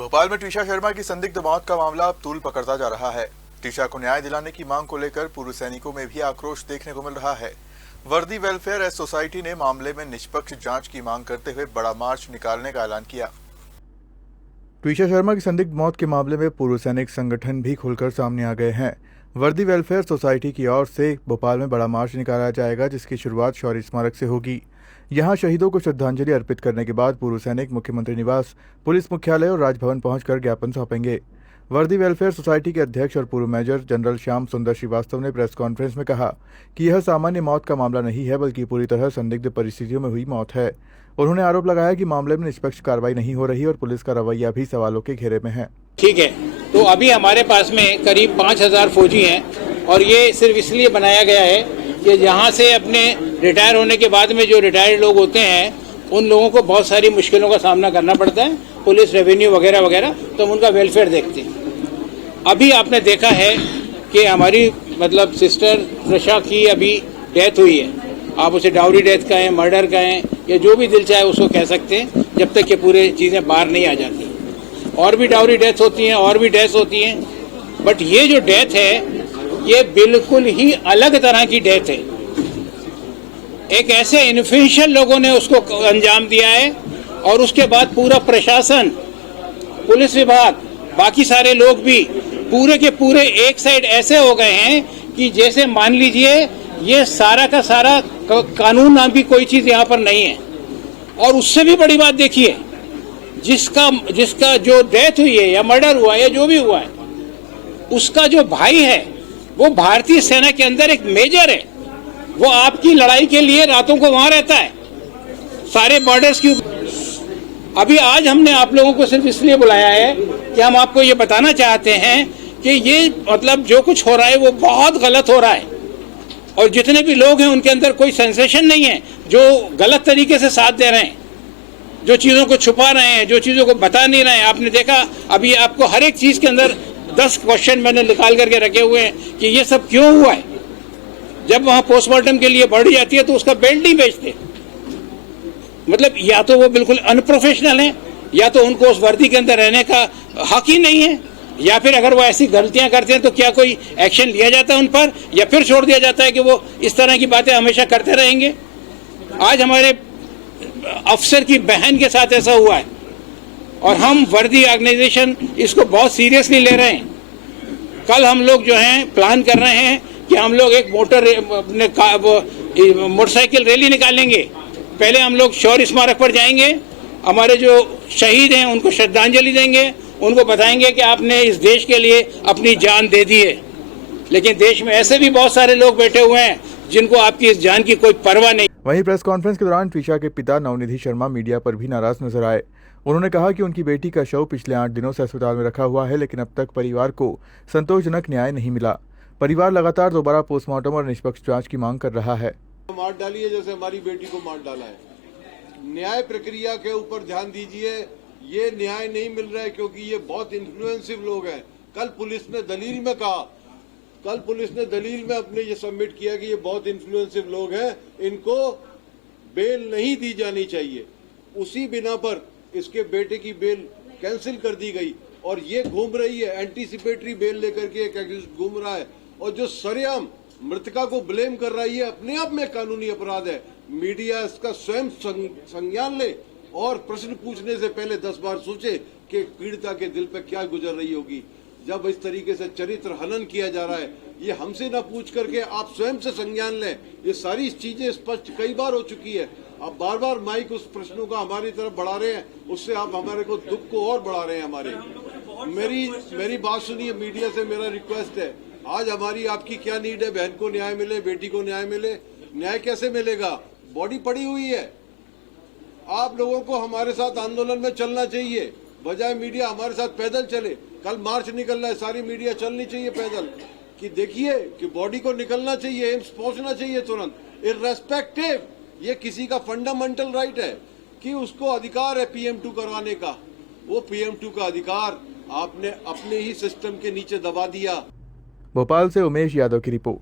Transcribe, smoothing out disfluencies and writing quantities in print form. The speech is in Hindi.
भोपाल में टीशा शर्मा की संदिग्ध मौत का मामला अब तूल पकड़ता जा रहा है। टीशा को न्याय दिलाने की मांग को लेकर पूर्व सैनिकों में भी आक्रोश देखने को मिल रहा है। वर्दी वेलफेयर एस सोसाइटी ने मामले में निष्पक्ष जांच की मांग करते हुए बड़ा मार्च निकालने का ऐलान किया। टीशा शर्मा की संदिग्ध मौत के मामले में पूर्व सैनिक संगठन भी खुलकर सामने आ गए हैं। वर्दी वेलफेयर सोसाइटी की ओर से भोपाल में बड़ा मार्च निकाला जाएगा, जिसकी शुरुआत शौर्य स्मारक से होगी। यहां शहीदों को श्रद्धांजलि अर्पित करने के बाद पूर्व सैनिक मुख्यमंत्री निवास, पुलिस मुख्यालय और राजभवन पहुंचकर ज्ञापन सौंपेंगे। वर्दी वेलफेयर सोसाइटी के अध्यक्ष और पूर्व मेजर जनरल श्याम सुंदर श्रीवास्तव ने प्रेस कॉन्फ्रेंस में कहा कि यह सामान्य मौत का मामला नहीं है, बल्कि पूरी तरह संदिग्ध परिस्थितियों में हुई मौत है। उन्होंने आरोप लगाया कि मामले में निष्पक्ष कार्रवाई नहीं हो रही और पुलिस का रवैया भी सवालों के घेरे में है। ठीक है, तो अभी हमारे पास में करीब 5000 फौजी हैं और ये सिर्फ इसलिए बनाया गया है कि यहाँ से अपने रिटायर होने के बाद में जो रिटायर्ड लोग होते हैं उन लोगों को बहुत सारी मुश्किलों का सामना करना पड़ता है, पुलिस, रेवेन्यू वगैरह वगैरह, तो हम उनका वेलफेयर देखते हैं। अभी आपने देखा है कि हमारी सिस्टर रशा की अभी डेथ हुई है। आप उसे डाउरी डेथ कहें, मर्डर कहें, या जो भी दिल चाहे उसको कह सकते हैं, जब तक कि पूरी चीज़ें बाहर नहीं आ जाती। और भी डाउरी डेथ होती हैं, और भी डेथ होती हैं, बट ये जो डेथ है ये बिल्कुल ही अलग तरह की डेथ है। एक ऐसे इनफिशियल लोगों ने उसको अंजाम दिया है और उसके बाद पूरा प्रशासन, पुलिस विभाग, बाकी सारे लोग भी पूरे के पूरे एक साइड ऐसे हो गए हैं कि जैसे मान लीजिए ये सारा का सारा कानून नाम की कोई चीज़ यहाँ पर नहीं है। और उससे भी बड़ी बात देखिए, जिसका जो डेथ हुई है या मर्डर हुआ है या जो भी हुआ है, उसका जो भाई है वो भारतीय सेना के अंदर एक मेजर है। वो आपकी लड़ाई के लिए रातों को वहां रहता है, सारे बॉर्डर्स की। अभी आज हमने आप लोगों को सिर्फ इसलिए बुलाया है कि हम आपको ये बताना चाहते हैं कि ये जो कुछ हो रहा है वो बहुत गलत हो रहा है और जितने भी लोग हैं उनके अंदर कोई सेंसेशन नहीं है जो गलत तरीके से साथ दे रहे हैं, जो चीज़ों को छुपा रहे हैं, जो चीज़ों को बता नहीं रहे हैं। आपने देखा अभी आपको हर एक चीज़ के अंदर 10 क्वेश्चन मैंने निकाल करके रखे हुए हैं कि ये सब क्यों हुआ है। जब वहाँ पोस्टमार्टम के लिए बढ़ी जाती है तो उसका बेल्ट नहीं बेचते। या तो वो बिल्कुल अनप्रोफेशनल हैं, या तो उनको उस वर्दी के अंदर रहने का हक ही नहीं है, या फिर अगर वो ऐसी गलतियां करते हैं तो क्या कोई एक्शन लिया जाता है उन पर, या फिर छोड़ दिया जाता है कि वो इस तरह की बातें हमेशा करते रहेंगे। आज हमारे अफसर की बहन के साथ ऐसा हुआ है और हम वर्दी ऑर्गेनाइजेशन इसको बहुत सीरियसली ले रहे हैं। कल हम लोग जो हैं प्लान कर रहे हैं कि हम लोग एक मोटरसाइकिल रैली निकालेंगे। पहले हम लोग शौर्य स्मारक पर जाएंगे, हमारे जो शहीद हैं उनको श्रद्धांजलि देंगे, उनको बताएंगे कि आपने इस देश के लिए अपनी जान दे दी है। लेकिन देश में ऐसे भी बहुत सारे लोग बैठे हुए हैं जिनको आपकी इस जान की कोई परवाह नहीं। वहीं प्रेस कॉन्फ्रेंस के दौरान टीशा के पिता नवनिधि शर्मा मीडिया पर भी नाराज नजर आए। उन्होंने कहा कि उनकी बेटी का शव पिछले 8 दिनों से अस्पताल में रखा हुआ है, लेकिन अब तक परिवार को संतोषजनक न्याय नहीं मिला। परिवार लगातार दोबारा पोस्टमार्टम और निष्पक्ष जांच की मांग कर रहा है। मार डाली है जैसे हमारी बेटी को मार डाला है। न्याय प्रक्रिया के ऊपर ध्यान दीजिए। ये न्याय नहीं मिल रहा है क्योंकि ये बहुत इन्फ्लुएंसिव लोग हैं। कल पुलिस ने दलील में अपने ये सबमिट किया कि ये बहुत इन्फ्लुएंसिव लोग हैं, इनको बेल नहीं दी जानी चाहिए। उसी बिना पर इसके बेटे की बेल कैंसिल कर दी गई और ये घूम रही है, एंटीसिपेटरी बेल लेकर के एक घूम रहा है और जो सरेआम मृतका को ब्लेम कर रही है, अपने आप में कानूनी अपराध है। मीडिया इसका स्वयं संज्ञान ले और प्रश्न पूछने से पहले 10 बार सोचे कि पीड़िता के दिल पे क्या गुजर रही होगी। जब इस तरीके से चरित्र हनन किया जा रहा है, ये हमसे ना पूछ करके आप स्वयं से संज्ञान लें। ये सारी चीजें स्पष्ट कई बार हो चुकी है। आप बार बार माइक उस प्रश्नों का हमारी तरफ बढ़ा रहे हैं, उससे आप हमारे को दुख को और बढ़ा रहे हैं। मेरी बात सुनिए, मीडिया से मेरा रिक्वेस्ट है, आज हमारी आपकी क्या नीड है? बहन को न्याय मिले, बेटी को न्याय मिले। न्याय कैसे मिलेगा? बॉडी पड़ी हुई है। आप लोगों को हमारे साथ आंदोलन में चलना चाहिए, बजाय मीडिया हमारे साथ पैदल चले। कल मार्च निकल रहा है, सारी मीडिया चलनी चाहिए पैदल कि देखिए कि बॉडी को निकलना चाहिए, एम्स पहुंचना चाहिए तुरंत, इर्रेस्पेक्टिव। ये किसी का फंडामेंटल राइट है कि उसको अधिकार है PM2 करवाने का। वो PM2 का अधिकार आपने अपने ही सिस्टम के नीचे दबा दिया। भोपाल से उमेश यादव की रिपोर्ट।